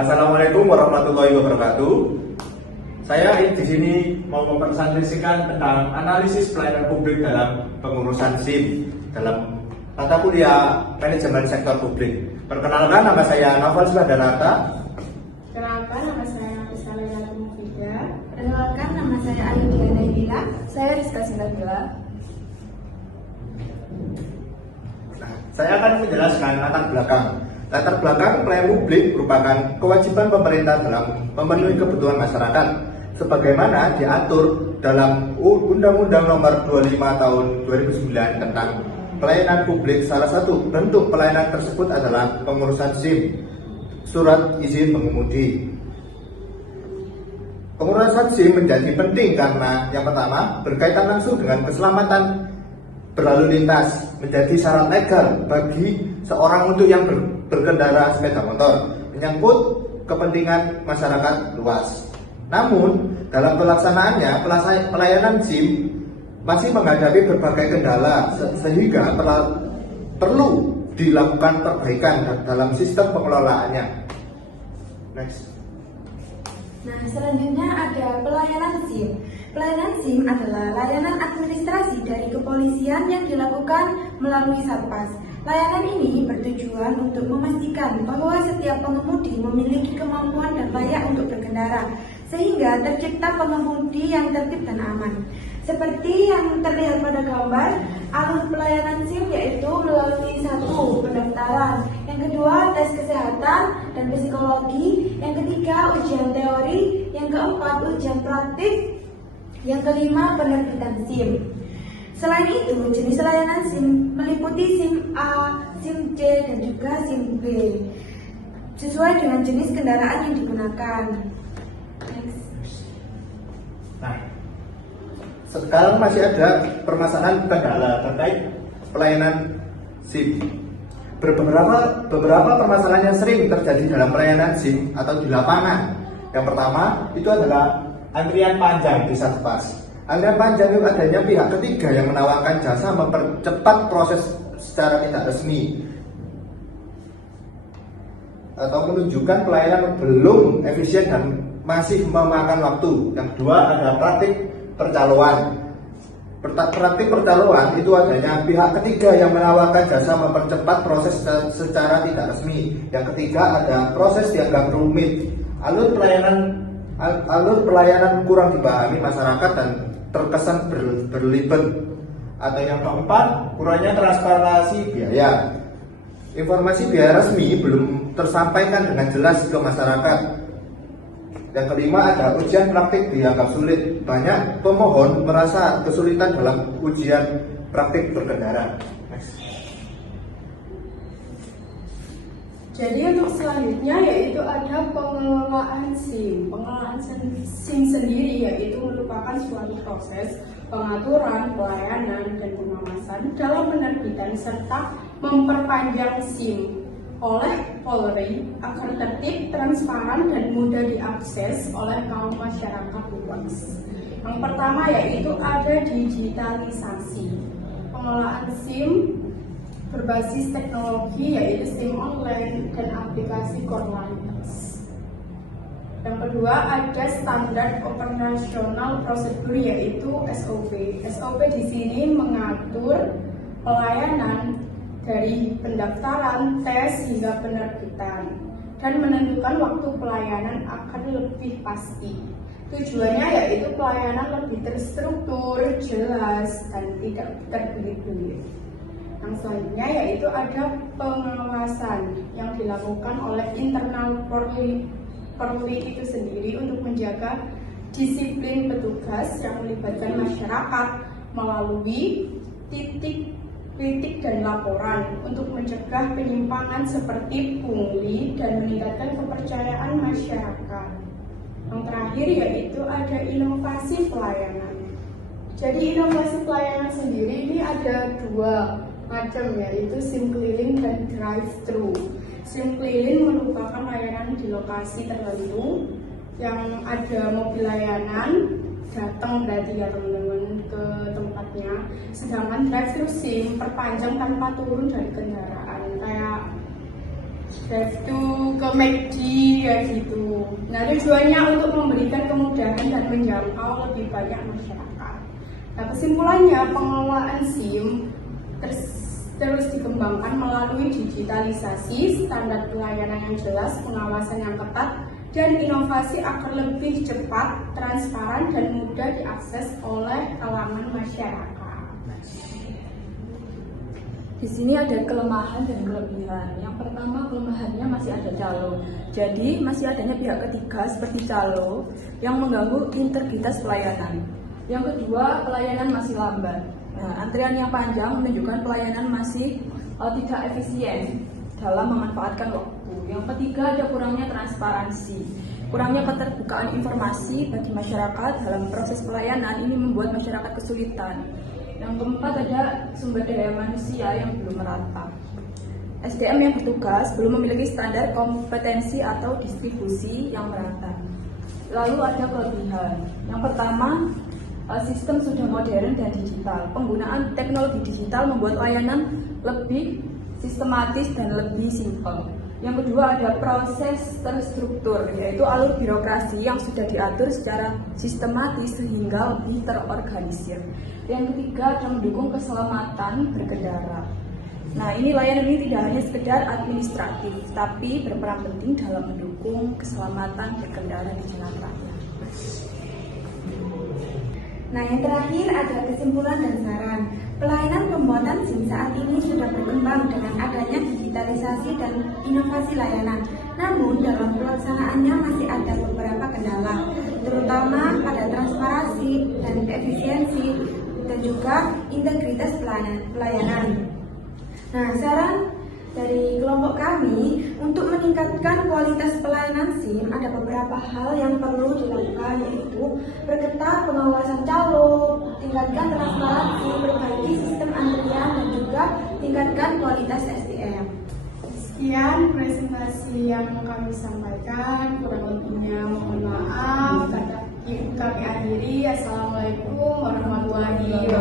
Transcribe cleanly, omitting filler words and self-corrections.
Assalamualaikum warahmatullahi wabarakatuh. Saya di sini mau mempresentasikan tentang analisis pelayanan publik dalam pengurusan SIM dalam mata kuliah manajemen sektor publik. Perkenalkan, nama saya Novel Suhadarata. Perkenalkan, nama saya Rizka Mufida. Perkenalkan, nama saya Ayu Diana Indila. Saya Rizka Sindagila. Saya akan menjelaskan latar belakang pelayanan publik merupakan kewajiban pemerintah dalam memenuhi kebutuhan masyarakat sebagaimana diatur dalam Undang-Undang Nomor 25 Tahun 2009 tentang pelayanan publik. Salah satu bentuk pelayanan tersebut adalah pengurusan SIM, surat izin mengemudi. Pengurusan SIM menjadi penting karena yang pertama berkaitan langsung dengan keselamatan berlalu lintas, menjadi syarat legal bagi seorang untuk yang berkendara sepeda motor, menyangkut kepentingan masyarakat luas. Namun dalam pelaksanaannya pelayanan SIM masih menghadapi berbagai kendala sehingga perlu dilakukan perbaikan dalam sistem pengelolaannya. Next. Nah, selanjutnya ada pelayanan SIM. Pelayanan SIM adalah layanan administrasi dari kepolisian yang dilakukan melalui Satpas. Layanan ini bertujuan untuk memastikan bahwa setiap pengemudi memiliki kemampuan dan layak untuk berkendara, sehingga tercipta pengemudi yang tertib dan aman. Seperti yang terlihat pada gambar, alur pelayanan SIM yaitu melalui satu, pendaftaran, yang kedua tes kesehatan dan psikologi, yang ketiga ujian teori, yang keempat ujian praktik, yang kelima penerbitan SIM. Selain itu, jenis layanan SIM meliputi SIM A, SIM C, dan juga SIM B sesuai dengan jenis kendaraan yang digunakan. Next. Nah, sekarang masih ada permasalahan kendala terkait pelayanan SIM. Beberapa permasalahan yang sering terjadi dalam pelayanan SIM atau di lapangan. Yang pertama itu adalah antrian panjang di Satpas. Antrian panjang itu adanya pihak ketiga yang menawarkan jasa mempercepat proses secara tidak resmi atau menunjukkan pelayanan belum efisien dan masih memakan waktu. Yang kedua ada praktik percaloan. Praktik percaloan itu adanya pihak ketiga yang menawarkan jasa mempercepat proses secara tidak resmi. Yang ketiga ada proses dianggap rumit. Alur pelayanan kurang dipahami masyarakat dan terkesan berlibat. Atau yang keempat, kurangnya transparansi biaya. Informasi biaya resmi belum tersampaikan dengan jelas ke masyarakat. Yang kelima ada ujian praktik dianggap sulit. Banyak pemohon merasa kesulitan dalam ujian praktik berkendara. Next. Jadi untuk selanjutnya yaitu ada pengelolaan SIM. Pengelolaan SIM sendiri yaitu merupakan suatu proses pengaturan, pelayanan, dan pengawasan dalam penerbitan serta memperpanjang SIM oleh Polri agar tertib, transparan, dan mudah diakses oleh kaum masyarakat luas. Yang pertama yaitu ada digitalisasi. Pengelolaan SIM berbasis teknologi yaitu SIM online dan aplikasi Korlantas. Yang kedua ada standar operasional prosedur yaitu SOP. SOP di sini mengatur pelayanan dari pendaftaran, tes hingga penerbitan dan menentukan waktu pelayanan agar lebih pasti. Tujuannya yaitu pelayanan lebih terstruktur, jelas, dan tidak terbelit-belit. Yang selanjutnya yaitu ada pengawasan yang dilakukan oleh internal Polri itu sendiri untuk menjaga disiplin petugas yang melibatkan masyarakat melalui titik dan laporan untuk mencegah penyimpangan seperti pungli dan meningkatkan kepercayaan masyarakat. Yang terakhir yaitu ada inovasi pelayanan. Jadi inovasi pelayanan sendiri ini ada dua macam yaitu SIM keliling dan drive-thru. SIM keliling merupakan layanan di lokasi tertentu yang ada mobil layanan datang berarti ya teman-teman ke tempatnya. Sedangkan drive-thru SIM perpanjang tanpa turun dari kendaraan, kayak drive to ke McD kayak gitu. Nah, tujuannya untuk memberikan kemudahan dan menjangkau lebih banyak masyarakat. Nah, kesimpulannya pengelolaan SIM terus dikembangkan melalui digitalisasi, standar pelayanan yang jelas, pengawasan yang ketat, dan inovasi agar lebih cepat, transparan, dan mudah diakses oleh kalangan masyarakat. Di sini ada kelemahan dan kelebihan. Yang pertama, kelemahannya masih ada calo. Jadi masih adanya pihak ketiga seperti calo yang mengganggu integritas pelayanan. Yang kedua, pelayanan masih lambat. Nah, antrian yang panjang menunjukkan pelayanan masih tidak efisien dalam memanfaatkan waktu. Yang ketiga, ada kurangnya transparansi. Kurangnya keterbukaan informasi bagi masyarakat dalam proses pelayanan ini membuat masyarakat kesulitan. Yang keempat, ada sumber daya manusia yang belum merata. SDM yang bertugas belum memiliki standar kompetensi atau distribusi yang merata. Lalu ada kelebihan. Yang pertama, sistem sudah modern dan digital. Penggunaan teknologi digital membuat layanan lebih sistematis dan lebih simpel. Yang kedua, ada proses terstruktur, yaitu alur birokrasi yang sudah diatur secara sistematis sehingga lebih terorganisir. Yang ketiga, ada mendukung keselamatan berkendara. Nah, ini layanan ini tidak hanya sekedar administratif, tapi berperan penting dalam mendukung keselamatan berkendara di jalan raya. Nah, yang terakhir ada kesimpulan dan saran. Pelayanan pembuatan SIM saat ini sudah berkembang dengan adanya digitalisasi dan inovasi layanan. Namun, dalam pelaksanaannya masih ada beberapa kendala, terutama pada transparansi dan efisiensi dan juga integritas pelayanan. Nah, saran dari kelompok kami untuk meningkatkan kualitas pelayanan SIM ada beberapa hal yang perlu dilakukan, yaitu perketat pengawasan calo, tingkatkan transparansi, perbaiki sistem antrian, dan juga tingkatkan kualitas SDM. Sekian presentasi yang kami sampaikan, kurang lebihnya mohon maaf. Kami akhiri. Assalamualaikum warahmatullahi wabarakatuh.